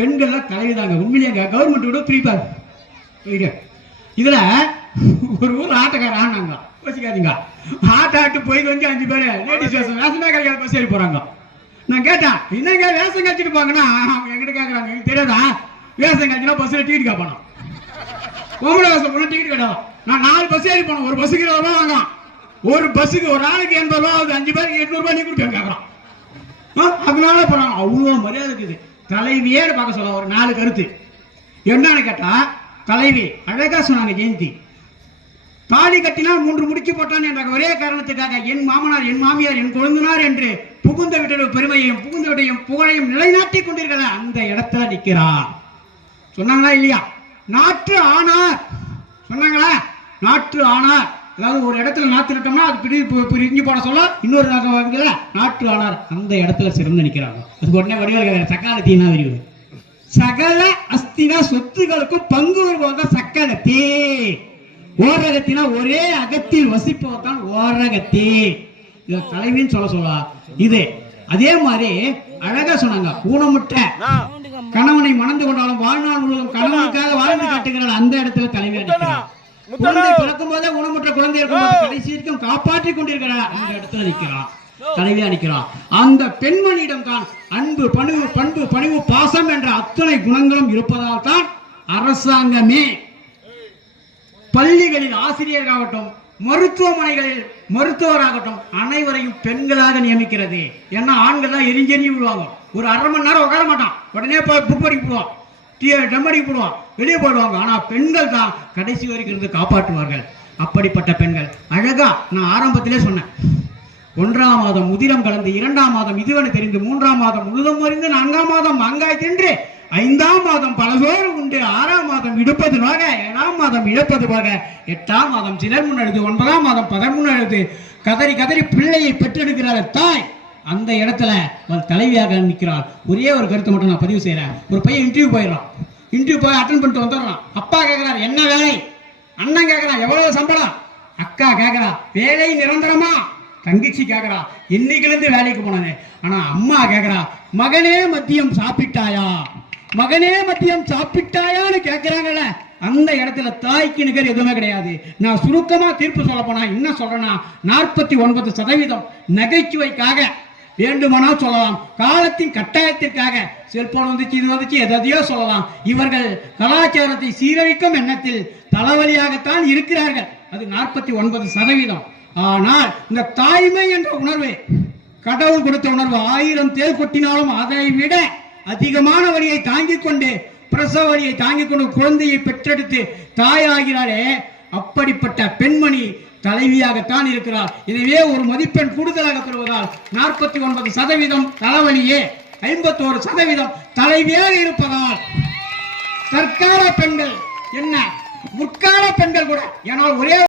பெண்கள்லாம் தலைவிதாங்க. உண்மையிலேங்க கவர்மெண்ட் விட பிரிப்பாரு. இதுல ஒரு ஊர் ஆட்டக்கார ஆனாங்க, வச்சுக்காதீங்க. ஆட்டாட்டு போயிட்டு வந்து 5 பேர் லேடிஸ் வேஷமே கிடைக்காத பஸ் ஏறி போறாங்க. நான் கேட்டேன், என்னங்க வேஷம் கழிச்சிட்டு போங்கன்னா அவங்க எங்கிட்ட கேட்கறாங்க, எனக்கு தெரியாதா வேஷம் கழிச்சுனா பஸ்ல டிக்கெட் கேட்பானோ, பொம்பளை வேஷம் போனா டிக்கெட் கேட்டாலும். நான் 4 பஸ் ஏறி போனோம், ஒரு பஸ்ஸுக்கு 20 ரூபா வாங்க, ஒரு பஸ்ஸுக்கு ஒரு ஆளுக்கு 80 ரூபா, 5 பேருக்கு 800 ரூபாய் நீ கொடுத்து கேட்கறான். அதனால போறாங்க. அவ்வளோ மரியாதை இருக்குது. தலைவியே பார்க்க சொல்ல ஒரு 4 கருத்து என்னன்னு கேட்டா, தலைவி அழகா சொன்னாங்க. ஜெயந்தி தாலி கட்டினா 3 முடிச்சு போட்டான் என்ற ஒரே காரணத்துக்காக என் மாமனார் என் மாமியார் என் கொழுந்தனார் என்று புகுந்த வீட்டோட பெருமையையும் புகுந்த வீட்டையும் புகழையும் நிலைநாட்டி கொண்டிருக்கிற அந்த இடத்துல நிற்கிறார். சொன்னாங்களா இல்லையா? நாற்று ஆனார் சொன்னாங்களா? நாற்று ஆனார், அதாவது ஒரு இடத்துல நாற்று நட்டோம்னா அது பிரிஞ்சு போட சொல்ல இன்னொரு நாற்று ஆனார், அந்த இடத்துல சிறந்து நிற்கிறாங்க. அதுக்கு உடனே வடிவல் சக்காலத்தீனா விரிவு சகல அஸ்தினா சொத்துகளுக்கும் பங்கு வருவதா சக்கலத்தே. ஓரகத்தினா ஒரே அகத்தில் வசிப்பவர்தான் ஓரகத்தே. இத தலைவின்னு சொல்ல இது. அதே மாதிரி அழகா சொன்னாங்க, ஊனமுற்ற கணவனை மணந்து கொண்டாலும் வாழ்நாள் முழுவதும் கணவனுக்காக வாழ்ந்து காட்டுகிறாள், அந்த இடத்துல தலைவியா நிற்கிறார். குழந்தை பிறக்கும் போதே ஊனமுற்ற குழந்தை இருக்கும்போது கடைசிக்கும் காப்பாற்றிக் கொண்டிருக்கிறார், அந்த இடத்துல நிற்கிறார், தலைவியா நிற்கிறார். அந்த பெண்மணியிடம் தான் அன்பு பண்பு பணிவு பாசம் என்ற அத்தனை குணங்களும் இருப்பதால் தான் அரசாங்கமே பள்ளிகளில் ஆசிரியராகட்டும் மருத்துவமனைகளில் மருத்துவராகட்டும் அனைவரையும் பெண்களாக நியமிக்கிறது. ஏன்னா ஆண்கள் தான் எரிஞ்செறி விடுவாங்க, ஒரு 1/2 மணி நேரம் உட்கார மாட்டான், உடனே போய் புக் படிக்க போடுவான், டம் அடிக்க போடுவான், வெளியே போடுவாங்க. ஆனா பெண்கள் தான் கடைசி வரைக்கும் இருந்து காப்பாற்றுவார்கள். அப்படிப்பட்ட பெண்கள் அழகா நான் ஆரம்பத்திலே சொன்னேன், 1ஆம் மாதம் உதிரம் கலந்து 2ஆம் மாதம் இதுவென தெரிந்து 3ஆம் மாதம் முழுதும் அறிந்து 4ஆம் மாதம் மாங்காய் தின்று 5ஆம் மாதம் பலசோறு உண்டு 6ஆம் மாதம் இடுப்பது வாக 7ஆம் மாதம் இழப்பது வாக 8ஆம் மாதம் சிலர் முன்னெடுத்து 9ஆம் மாதம் 13 எழுது கதறி கதறி பிள்ளையை பெற்றெடுக்கிறாள் தாய். அந்த இடத்துல அவள் தலைவியாக நிற்கிறாள். ஒரே ஒரு கருத்தை மட்டும் நான் பதிவு செய்யறேன். ஒரு பையன் இன்டர்வியூ போயிடறான், இன்டர்வியூ போய் அட்டன் பண்ணிட்டு வந்துடுறான். அப்பா கேட்கிறார் என்ன வேலை, அண்ணன் கேட்கிறான் எவ்வளவு சம்பளம், அக்கா கேட்கிறா வேலை நிரந்தரமா, தங்கச்சி கேட்கிறா இன்னைக்குல இருந்து வேலைக்கு போனே. ஆனா அம்மா கேட்கிறா மகனே மதியம் சாப்பிட்டாயா, மகனே மதியம் சாப்பிட்டாயான்னு கேட்கிறாங்கல்ல, அந்த இடத்துல தாய்க்கு நிகர் எதுவுமே கிடையாது. நான் சுருக்கமா தீர்ப்பு சொல்ல போனா என்ன சொல்றேன்னா, 49% நகைச்சுவைக்காக வேண்டுமானா சொல்லலாம், காலத்தின் கட்டாயத்திற்காக செல்போன் வந்துச்சு இது வந்துச்சு எதையோ சொல்லலாம். இவர்கள் கலாச்சாரத்தை சீரழிக்கும் எண்ணத்தில் தலைவலியாகத்தான் இருக்கிறார்கள். அது 49%. ஆனால் இந்த தாய்மை என்ற உணர்வு, கடவுள் கொடுத்த உணர்வு, 1000 தேல் கொட்டினாலும் அதை விட அதிகமான வழியை தாங்கிக் கொண்டு பிரசவ வழியை தாங்கிக் கொண்டு குழந்தையை பெற்றெடுத்து தாயாகிறாளே, அப்படிப்பட்ட பெண்மணி தலைவியாகத்தான் இருக்கிறார். எனவே ஒரு மதிப்பெண் கூடுதலாக பெறுவதால் 49% தலைவலியே, 51% தலைவியாக இருப்பதால் தற்கால பெண்கள் என்ன முற்கால பெண்கள் கூட, ஏனால் ஒரே